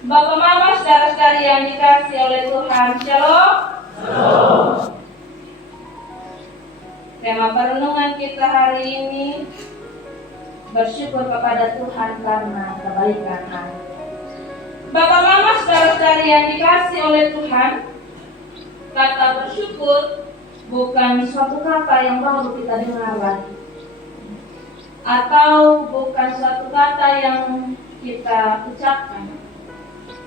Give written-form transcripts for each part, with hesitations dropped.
Bapak Mama, saudara-saudari yang dikasihi oleh Tuhan, Shalom. Shalom. Tema perenungan kita hari ini, bersyukur kepada Tuhan karena kebaikan Allah. Bapak Mama, saudara-saudari yang dikasihi oleh Tuhan, kata bersyukur bukan suatu kata yang baru kita dengar lagi, atau bukan suatu kata yang kita ucapkan.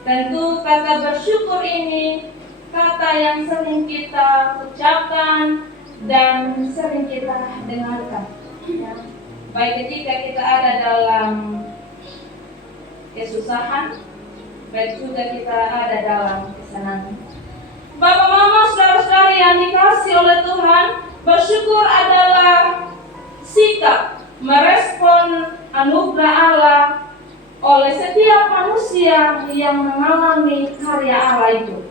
Tentu kata bersyukur ini kata yang sering kita ucapkan dan sering kita dengarkan, ya. Baik ketika kita ada dalam kesusahan, baik juga kita ada dalam kesenangan. Bapak Mama, saudara-saudari yang dikasihi oleh Tuhan, bersyukur adalah sikap merespon anugerah Allah oleh setiap manusia yang mengalami karya Allah itu.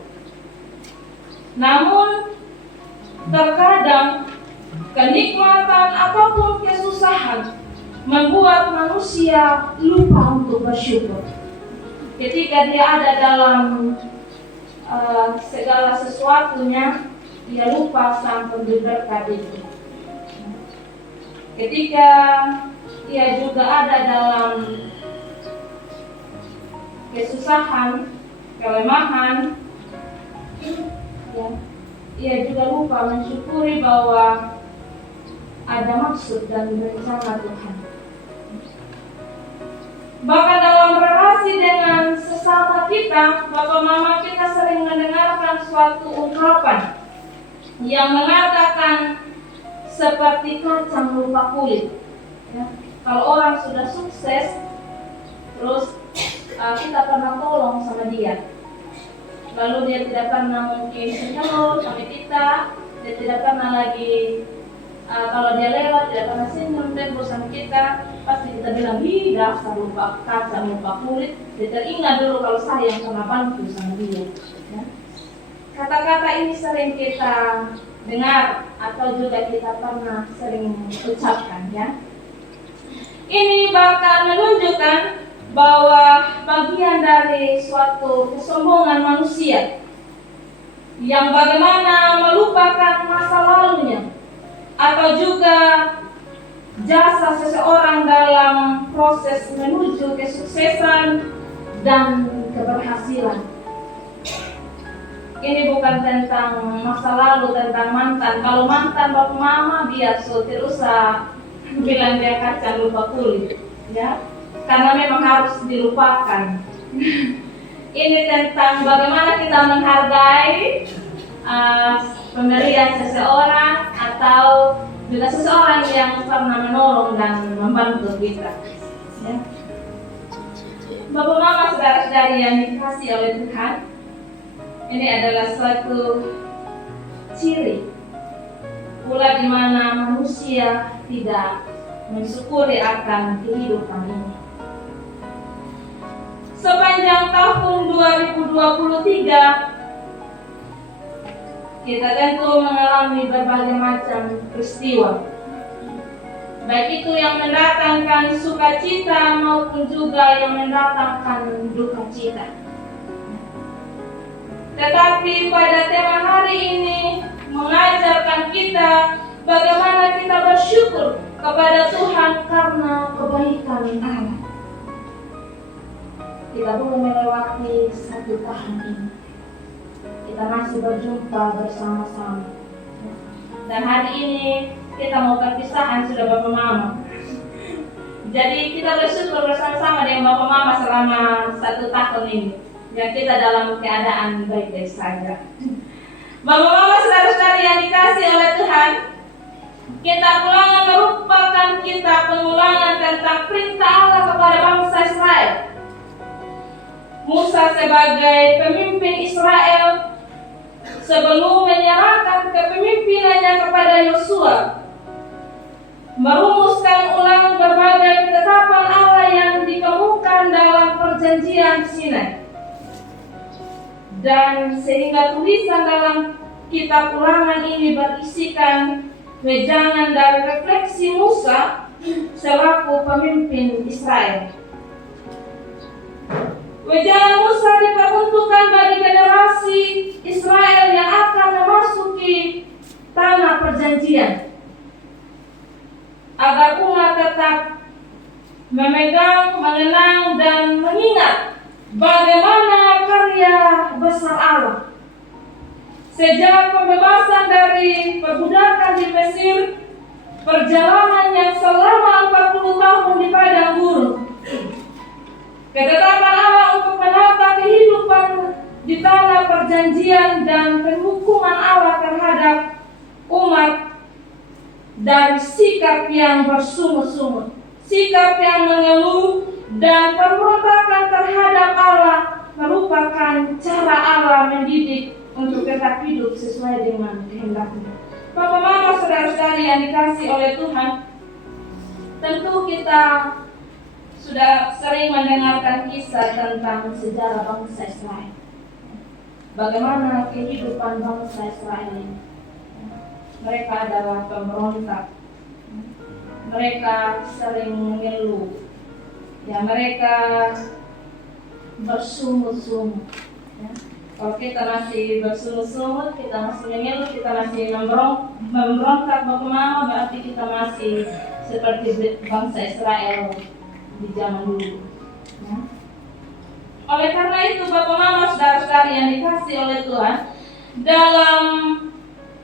Namun terkadang kenikmatan apapun kesusahan membuat manusia lupa untuk bersyukur. Ketika dia ada dalam segala sesuatunya, dia lupa sang pemberi berkat itu. Ketika ia juga ada dalam kesusahan, kelemahan, ya, ia juga lupa mensyukuri bahwa ada maksud dan rencana Tuhan. Bahkan dalam relasi dengan sesama kita, Bapak Mama, kita sering mendengarkan suatu ungkapan yang mengatakan seperti kacang lupa kulit, ya. Kalau orang sudah sukses, terus kita pernah tolong sama dia, lalu dia tidak pernah mungkin senyum sama kita, dia tidak pernah lagi kalau dia lewat tidak pernah senyum tembus sama kita, pasti kita bilang, ih dasar lupa kaca, lupa kulit. Dia teringat dulu kalau saya yang pernah bantu sama dia, ya. Kata-kata ini sering kita dengar atau juga kita pernah sering ucapkan, ya. Ini bahkan menunjukkan bahwa bagian dari suatu kesombongan manusia yang bagaimana melupakan masa lalunya atau juga jasa seseorang dalam proses menuju kesuksesan dan keberhasilan. Ini bukan tentang masa lalu, tentang mantan. Kalau mantan Bapak Mama biasa terus bilang dia kacang lupa kulit, ya. Karena memang harus dilupakan. Ini tentang bagaimana kita menghargai pemberian seseorang atau juga seseorang yang pernah menolong dan membantu kita, ya. Bapak Mama, saudara-saudari yang dikasihi oleh Tuhan, ini adalah suatu ciri pula di mana manusia tidak mensyukuri akan kehidupan ini. Sepanjang tahun 2023, kita tentu mengalami berbagai macam peristiwa, baik itu yang mendatangkan sukacita maupun juga yang mendatangkan duka cita. Tetapi pada tema hari ini mengajarkan kita bagaimana kita bersyukur kepada Tuhan karena kebaikan Allah. Kita belum melewati 1 tahun ini, kita masih berjumpa bersama-sama. Dan hari ini kita mau perpisahan sudah Bapak Mama. Jadi kita bersyukur bersama-sama dengan Bapak Mama selama 1 tahun ini, dan kita dalam keadaan baik-baik saja. Bapak Mama, saudara-saudari yang dikasihi oleh Tuhan, kita ulangan merupakan kita pengulangan tentang perintah Allah kepada bangsa Israel. Musa sebagai pemimpin Israel sebelum menyerahkan kepemimpinannya kepada Yosua merumuskan ulang berbagai ketetapan Allah yang dikemukakan dalam perjanjian Sinai. Dan sehingga tulisan dalam kitab ulangan ini berisikan wejangan dari refleksi Musa selaku pemimpin Israel. Wejangan Musa diperuntukkan bagi generasi Israel yang akan memasuki tanah perjanjian, agar umat tetap memegang, mengenang, dan mengingat bagaimana karya besar Allah. Sejak pembebasan dari perbudakan di Mesir, perjalanan yang selama 40 tahun di padang gurun, ketetapan Allah untuk menata kehidupan di tanah perjanjian, dan penghukuman Allah terhadap umat dari sikap yang bersungut-sungut, sikap yang mengeluh, dan pemberontakan terhadap Allah merupakan cara Allah mendidik untuk tetap hidup sesuai dengan kehendaknya. Bapak, Mama, saudara-saudari yang dikasihi oleh Tuhan, tentu kita sudah sering mendengarkan kisah tentang sejarah bangsa Israel. Bagaimana kehidupan bangsa Israel ini. Mereka adalah pemberontak. Mereka sering mengeluh. Ya, mereka bersungut-sungut. Ya. Kalau kita masih bersungut-sungut, kita masih mengeluh, kita masih memberontak, bagaimana berarti kita masih seperti bangsa Israel di zaman dulu. Ya. Oleh karena itu, Bapak, Mama, saudara-saudari yang dikasihi oleh Tuhan, dalam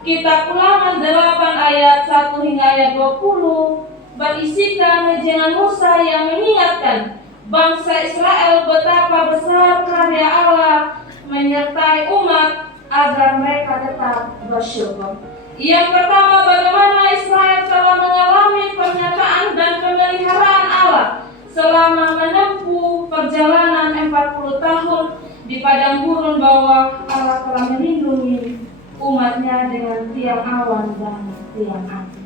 Kitab Ulangan 8 ayat 1 hingga ayat 20 berisikan wejangan Musa yang mengingatkan bangsa Israel betapa besar karya Allah menyertai umat agar mereka tetap bersyukur. Yang pertama, bagaimana Israel telah mengalami pernyataan dan pemeliharaan Allah selama menempuh perjalanan 40 tahun di padang gurun, bahwa Allah telah melindungi umatnya dengan tiang awan dan tiang api.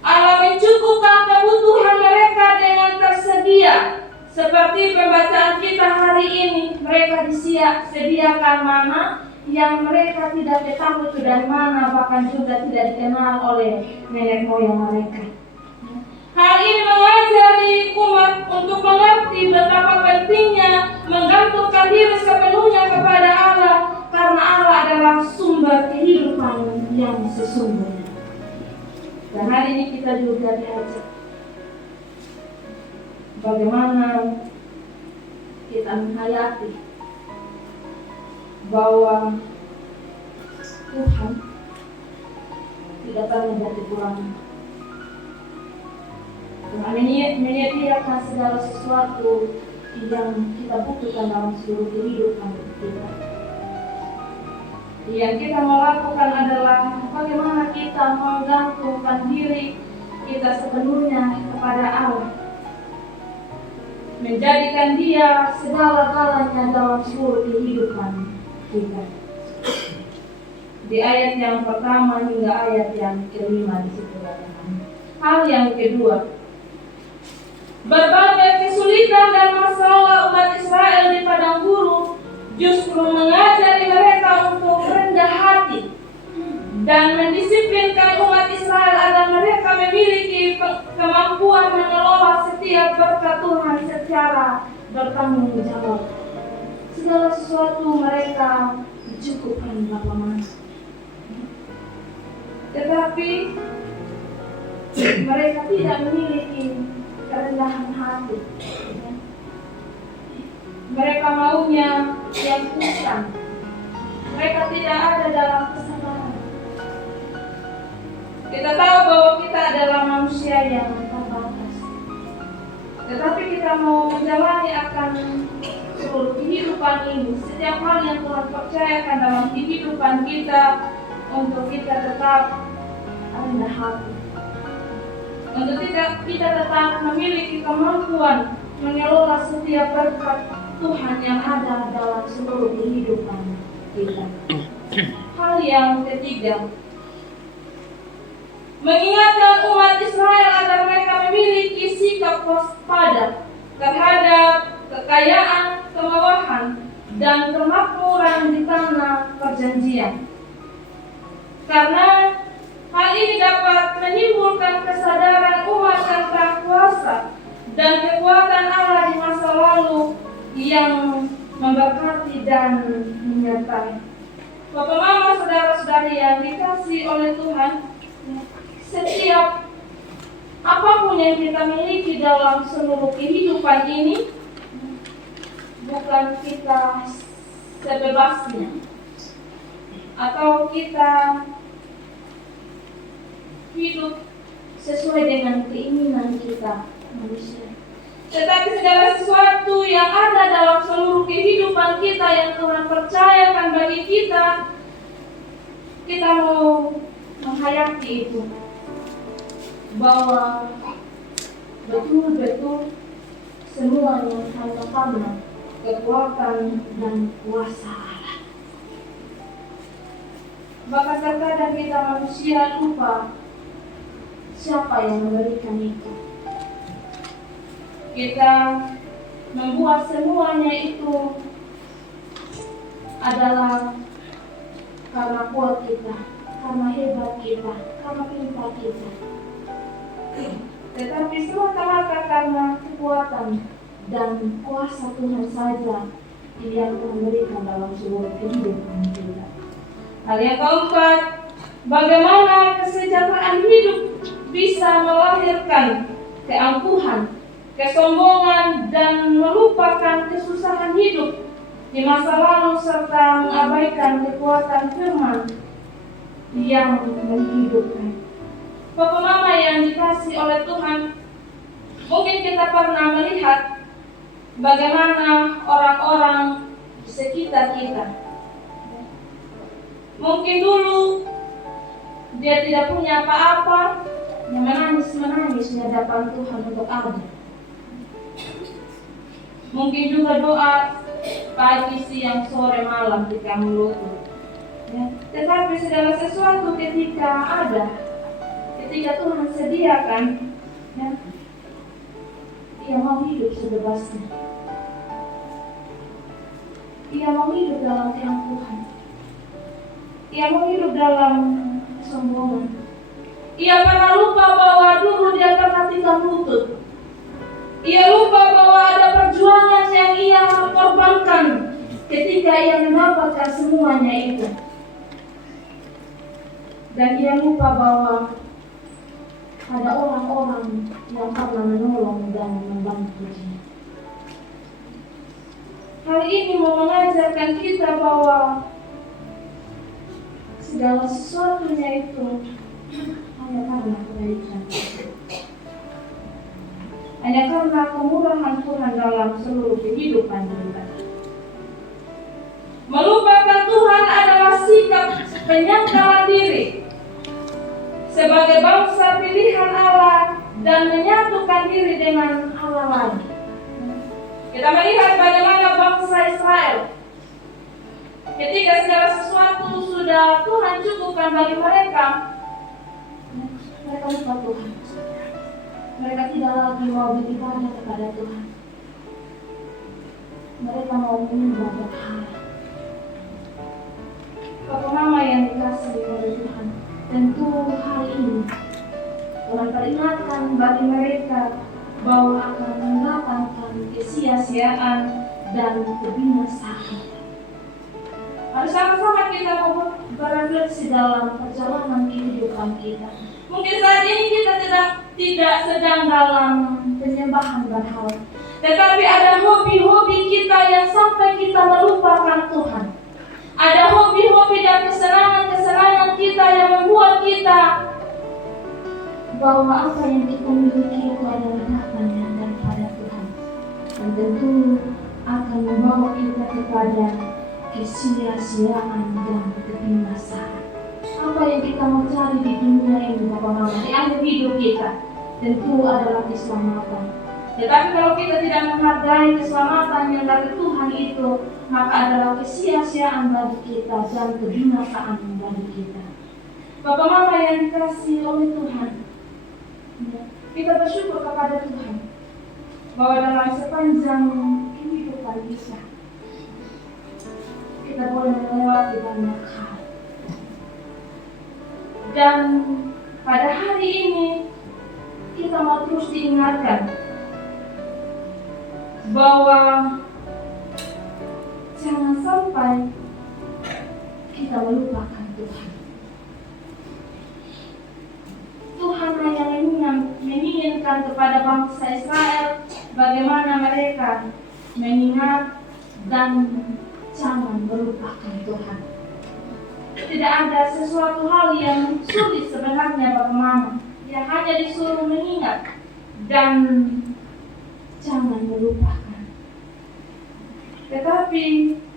Allah mencukupkan kebutuhan mereka dengan tersedia. Seperti pembacaan kita hari ini, mereka disediakan mana yang mereka tidak ketahui itu dari mana, bahkan juga tidak dikenal oleh nenek moyang mereka. Hal ini mengajari umat untuk mengerti betapa pentingnya menggantungkan diri sepenuhnya kepada Allah, karena Allah adalah sumber kehidupan yang sesungguhnya. Dan hari ini kita juga diajak bagaimana kita menghayati bahwa Tuhan tidak pernah menjadi kurang. Tuhan menyediakan segala sesuatu yang kita butuhkan dalam seluruh kehidupan kita. Yang kita mau lakukan adalah bagaimana kita menggantungkan diri kita sepenuhnya kepada Allah, menjadikan Dia segala-galanya dalam seluruh kehidupan kita. Di ayat yang pertama hingga ayat yang kelima di situ katakan. Hal yang kedua, berbagai kesulitan dan masalah umat Israel di padang gurun justru mengajari mereka untuk rendah hati dan mendisiplinkan umat Israel agar mereka memiliki kemampuan mengelola setiap berkat Tuhan secara bertanggung jawab. Segala sesuatu mereka dicukupkan Bapak. Tetapi mereka tidak memiliki kerendahan hati. Mereka maunya yang instan. Mereka tidak ada dalam kesabaran. Kita tahu bahwa kita adalah manusia yang terbatas. Tetapi kita mau menjalani akan seluruh kehidupan ini, setiap hal yang Tuhan percayakan dalam kehidupan kita, untuk kita tetap rendah hati, untuk kita tetap memiliki kemampuan mengelola setiap berkat Tuhan yang ada dalam seluruh kehidupan kita. Hal yang ketiga, mengingatkan umat Israel agar mereka memiliki sikap waspada terhadap kekayaan, kemewahan, dan kemakmuran di tanah perjanjian. Karena hal ini dapat menimbulkan kesadaran umat tentang kuasa dan kekuatan Allah di masa lalu yang dan menyertai. Bapak Mama, saudara-saudari yang dikasihi oleh Tuhan, setiap apapun yang kita miliki dalam seluruh kehidupan ini, bukan kita sebebasnya, atau kita hidup sesuai dengan keinginan kita manusia. Tetapi segala sesuatu yang ada dalam seluruh kehidupan kita yang Tuhan percayakan bagi kita, kita mau menghayati itu, bahwa betul-betul semuanya hanya karena kekuatan dan kuasa Allah. Bahkan terkadang kita manusia lupa siapa yang memberikan itu. Kita membuat semuanya itu adalah karena kuat kita, karena hebat kita, karena pintar kita. Tetapi semata-mata karena kekuatan dan kuasa Tuhan saja yang memberikan dalam seluruh kehidupan kita. Hal yang keempat, bagaimana kesejahteraan hidup bisa melahirkan keangkuhan, kesombongan, dan melupakan kesusahan hidup di masa lalu serta mengabaikan kekuatan firman yang menghidupkan. Bapak Mama yang dikasihi oleh Tuhan, mungkin kita pernah melihat bagaimana orang-orang di sekitar kita. Mungkin dulu dia tidak punya apa-apa, yang menangis di hadapan Tuhan untuk ada. Mungkin juga doa pagi, siang, sore, malam ketika melutut. Ya. Tetapi segala sesuatu ketika ada, ketika Tuhan sediakan, ya, Ia mau hidup sebebasnya. Ia mau hidup dalam keangkuhan. Ia mau hidup dalam kesombongan. Ia pernah lupa bahwa dulu dia pernah tinggal lutut. Ia lupa bahwa ada perjuangan yang ia korbankan ketika ia mendapatkan semuanya itu. Dan ia lupa bahwa ada orang-orang yang pernah menolong dan membantu dia. Hal ini mau mengajarkan kita bahwa segala sesuatunya itu hanya karena kebaikan, hanya karena kemurahan Tuhan dalam seluruh kehidupan kita. Melupakan Tuhan adalah sikap penyangkalan diri sebagai bangsa pilihan Allah dan menyatukan diri dengan Allah lain. Kita melihat bagaimana bangsa Israel ketika segala sesuatu sudah Tuhan cukupkan bagi mereka, mereka lupa Tuhan. Mereka tidak lagi mau beribadah kepada Tuhan. Mereka mau menyembah berhala. Bapak Mama yang dikasihi oleh Tuhan, tentu hal ini Tuhan peringatkan bagi mereka bahwa akan mendatangkan kesia-siaan dan kebinasaan. Harus sama-sama kita berefleksi dalam perjalanan kehidupan kita. Mungkin saat ini kita tidak sedang dalam penyembahan berhala, tetapi ada hobi-hobi kita yang sampai kita melupakan Tuhan. Ada hobi-hobi dan kesenangan-kesenangan kita yang membuat kita bahwa apa yang kita miliki itu adalah datangnya daripada Tuhan, dan tentu akan membawa kita kepada kesia-siaan dan kebinasaan. Apa yang kita mau cari di dunia ini, Bapak Mama, di akhir hidup kita, tentu adalah keselamatan. Tetapi kalau kita tidak menghargai keselamatan yang dari Tuhan itu, maka adalah kesia-siaan bagi kita dan kebinasaan bagi kita. Bapak Mama yang dikasihi oleh Tuhan, kita bersyukur kepada Tuhan bahwa dalam sepanjang kehidupan kita boleh melewati banyak hal. Dan pada hari ini kita mau terus diingatkan bahwa jangan sampai kita melupakan Tuhan. Tuhan hanya menginginkan kepada bangsa Israel bagaimana mereka mengingat dan jangan melupakan Tuhan. Tidak ada sesuatu hal yang sulit sebenarnya bagaimana. Ya hanya disuruh mengingat dan jangan melupakan. Tetapi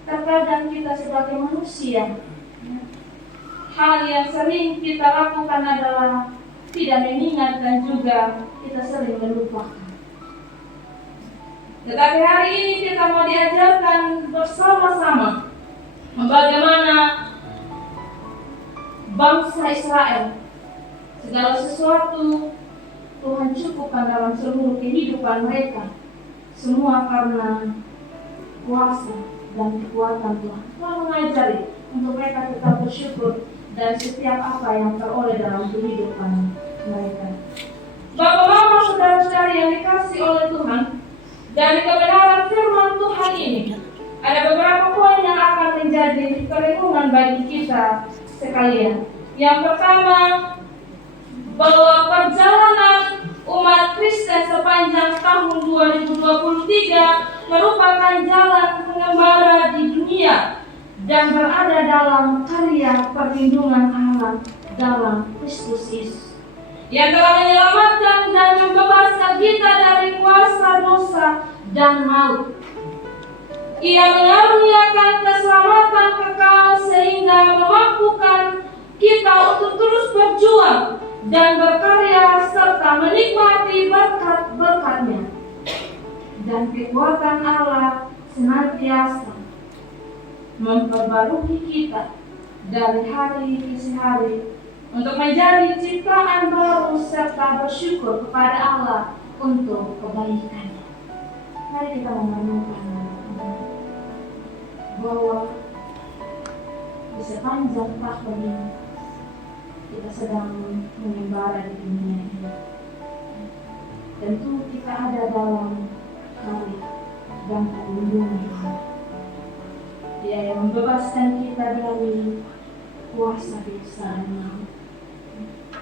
terkadang kita sebagai manusia, hal yang sering kita lakukan adalah tidak mengingat dan juga kita sering melupakan. Tetapi hari ini kita mau diajarkan bersama-sama bagaimana bangsa Israel segala sesuatu Tuhan cukupkan dalam seluruh kehidupan mereka, semua karena kuasa dan kekuatan Tuhan. Tuhan mengajari untuk mereka tetap bersyukur dan setiap apa yang teroleh dalam kehidupan mereka. Bapak, mama, saudara-saudari yang dikasih oleh Tuhan, dari kebenaran firman Tuhan ini ada beberapa poin yang akan menjadi perenungan bagi kita sekalian. Yang pertama, bahwa perjalanan umat Kristen sepanjang tahun 2023 merupakan jalan pengembara di dunia dan berada dalam karya perlindungan Allah dalam Kristus Yesus yang telah menyelamatkan dan membebaskan kita dari kuasa dosa dan maut. Ia mengaruniakan keselamatan kekal sehingga memampukan kita untuk terus berjuang dan berkarya serta menikmati berkat-berkat-Nya. Dan kekuatan Allah senantiasa memperbarui kita dari hari ke hari untuk menjadi ciptaan baru serta bersyukur kepada Allah untuk kebaikan-Nya. Mari kita merenungkan bahwa di sepanjang tahun ini kita sedang mengembara di dunia ini. Tentu kita ada dalam karya dan perlindungan Tuhan. Dia yang membebaskan kita dari kuasa dosa dan maut.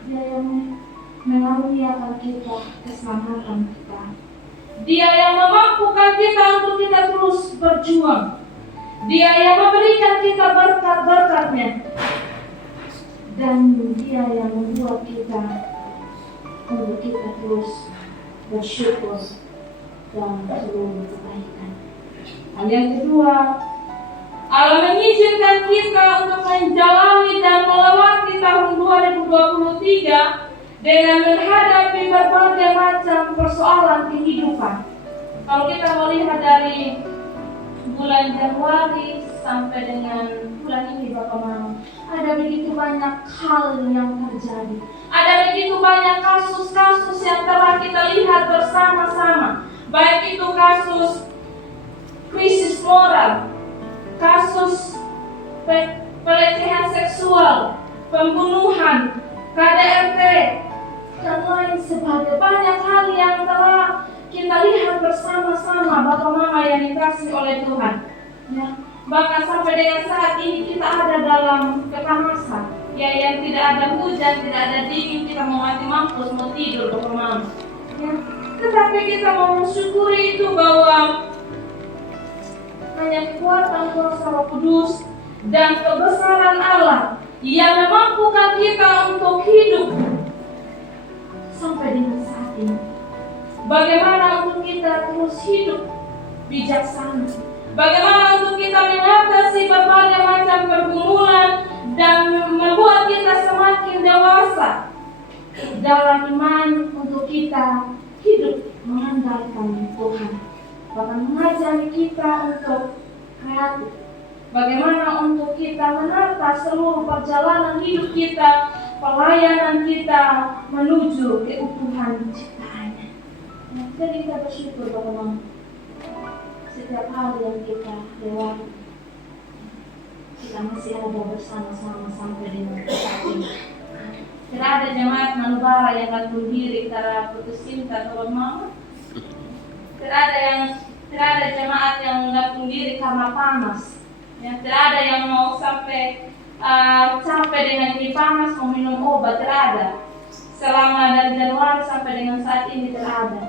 Dia yang mengaruniakan kita keselamatan kita. Dia yang memampukan kita untuk kita terus berjuang. Dia yang memberikan kita berkat-berkat-Nya. Dan Dia yang membuat kita untuk kita terus bersyukur dalam seluruh kebaikan. Hal yang kedua, Allah mengizinkan kita untuk menjalani dan melewati tahun 2023 dengan menghadapi berbagai macam persoalan kehidupan. Kalau kita melihat dari bulan Januari sampai dengan bulan ini, Bapak Mama, ada begitu banyak hal yang terjadi. Ada begitu banyak kasus-kasus yang telah kita lihat bersama-sama. Baik itu kasus krisis moral, kasus pelecehan seksual, pembunuhan, KDRT, dan lain sebagainya. Banyak hal yang telah kita lihat bersama-sama, Bapak Mama yang dikasih oleh Tuhan. Ya. Bahkan sampai dengan saat ini kita ada dalam kekanasan, ya, yang tidak ada hujan, tidak ada dingin, kita mau mati mampus, mau tidur, Bapak Mama. Ya. Tetapi kita mau mensyukuri itu bahwa hanya kekuatan kuasa Roh Kudus dan kebesaran Allah yang memampukan kita untuk hidup sampai dengan saat ini. Bagaimana untuk kita terus hidup bijaksana? Bagaimana untuk kita mengatasi berbagai macam pergumulan dan membuat kita semakin dewasa dalam iman untuk kita hidup mengandalkan Tuhan. Bahkan mengajari kita untuk kreatif. Bagaimana untuk kita menata seluruh perjalanan hidup kita, pelayanan kita menuju keutuhan ciptaannya. Jadi kita bersyukur bahwa setiap hal yang kita lewati, kita masih ada bersama-sama sampai dengan saat ini. Tidak ada jemaat manubara yang gantung diri karena putus cinta atau mama. Tidak ada yang Tidak ada jemaat yang menggantung diri karena panas. Ya, tidak ada yang mau sampai dengan ini panas mau minum obat, tidak ada. Selama dari Januari sampai dengan saat ini tidak ada.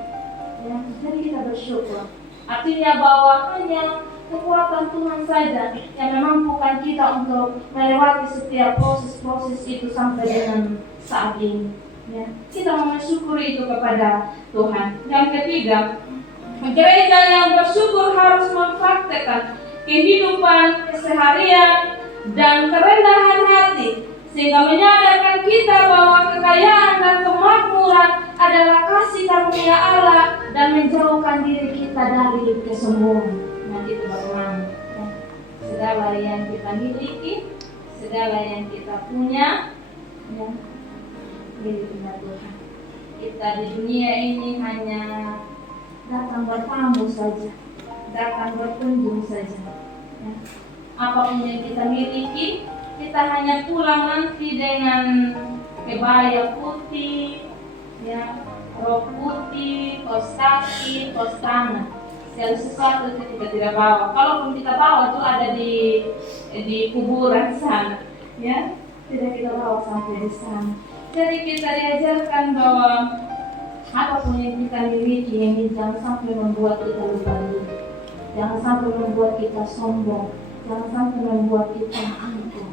Ya, jadi kita bersyukur. Artinya bahwa hanya kekuatan Tuhan saja yang memampukan kita untuk melewati setiap proses-proses itu sampai dengan saat ini. Ya, kita mensyukuri itu kepada Tuhan. Yang ketiga, gereja yang bersyukur harus mempraktekkan kehidupan keseharian dan kerendahan hati, sehingga menyadarkan kita bahwa kekayaan dan kemakmuran adalah kasih karunia Allah dan menjauhkan diri kita dari kesombongan. Nah, itu bagaimana? Ya. Segala yang kita miliki, segala yang kita punya, ya, miliknya Tuhan. Kita di dunia ini hanya datang bertamu saja, datang berkunjung saja. Ya. Apapun yang kita miliki, kita hanya pulang nanti dengan kebaya putih, ya, rok putih, kaos kaki, kaos tangan. Segala sesuatu itu kita tidak bawa. Kalaupun kita bawa itu ada di kuburan sana, ya, tidak kita bawa sampai di sana. Jadi kita diajarkan bahwa apapun yang kita miliki ini jangan sampai membuat kita lupa diri, jangan sampai membuat kita sombong, jangan sampai membuat kita angkuh.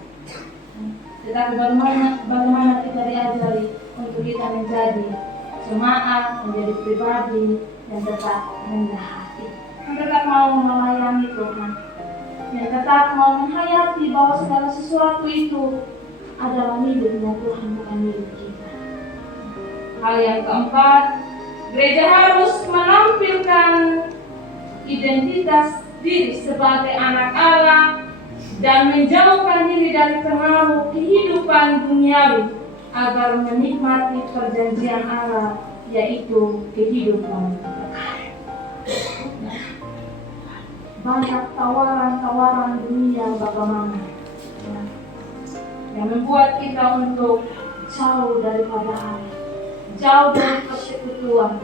Tetapi bagaimana kita diajari untuk kita menjadi jemaat, menjadi pribadi yang tetap rendah hati, yang tetap mau melayani Tuhan, yang tetap mau menghayati bahwa segala sesuatu itu adalah miliknya Tuhan, bukan milik kita. Hal yang keempat, gereja harus menampilkan identitas diri sebagai anak Allah dan menjauhkan diri dari pengaruh kehidupan duniawi agar menikmati perjanjian Allah, yaitu kehidupan kekal. Banyak tawaran-tawaran dunia bagaimana yang membuat kita untuk jauh daripada Allah, jauh dari persekutuan,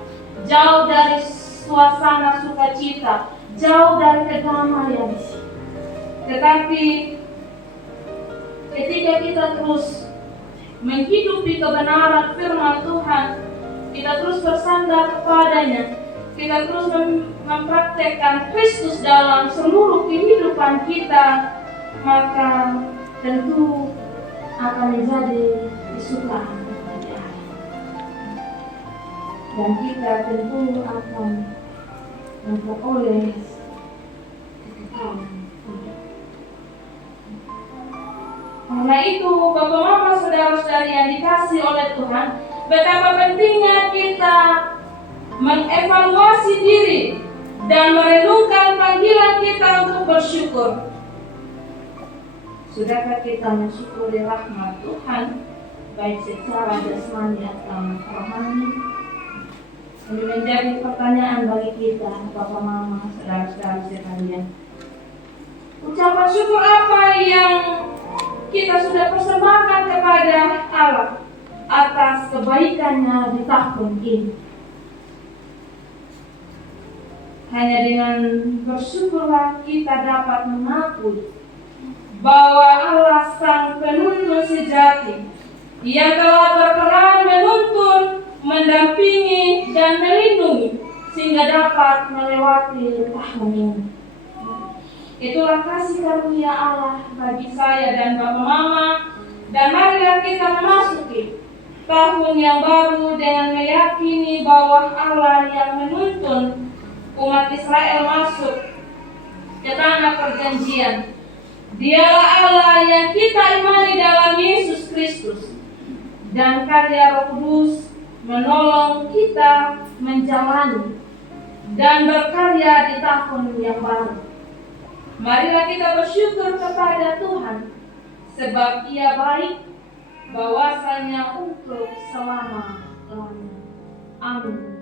jauh dari suasana sukacita, jauh dari kedamaian. Tetapi ketika kita terus menghidupi kebenaran firman Tuhan, kita terus bersandar kepadanya, kita terus mempraktekkan Kristus dalam seluruh kehidupan kita, maka tentu akan menjadi kesukaan bagi Allah. Dan kita tentu akan memperoleh kekekalan. Karena itu, Bapak Mama, saudara-saudari yang dikasih oleh Tuhan, betapa pentingnya kita mengevaluasi diri dan merenungkan panggilan kita untuk bersyukur. Sudahkah kita mensyukuri rahmat Tuhan, baik secara jasmani atau rohani? Ini menjadi pertanyaan bagi kita, Bapak Mama, saudara-saudari sekalian. Ucapan syukur apa yang kita sudah persembahkan kepada Allah atas kebaikannya di tahun ini? Hanya dengan bersyukurlah kita dapat mengakui bahwa Allah Sang Penuntun sejati yang telah berperan menuntun, mendampingi, dan melindungi sehingga dapat melewati tahun ini. Itulah kasih karunia Allah bagi saya dan Bapak Mama, dan marilah kita memasuki tahun yang baru dengan meyakini bahwa Allah yang menuntun umat Israel masuk ke tanah perjanjian, Dialah Allah yang kita imani dalam Yesus Kristus, dan karya Roh Kudus menolong kita menjalani dan berkarya di tahun yang baru. Marilah kita bersyukur kepada Tuhan, sebab Ia baik, bahwasanya untuk selama-lamanya. Amin.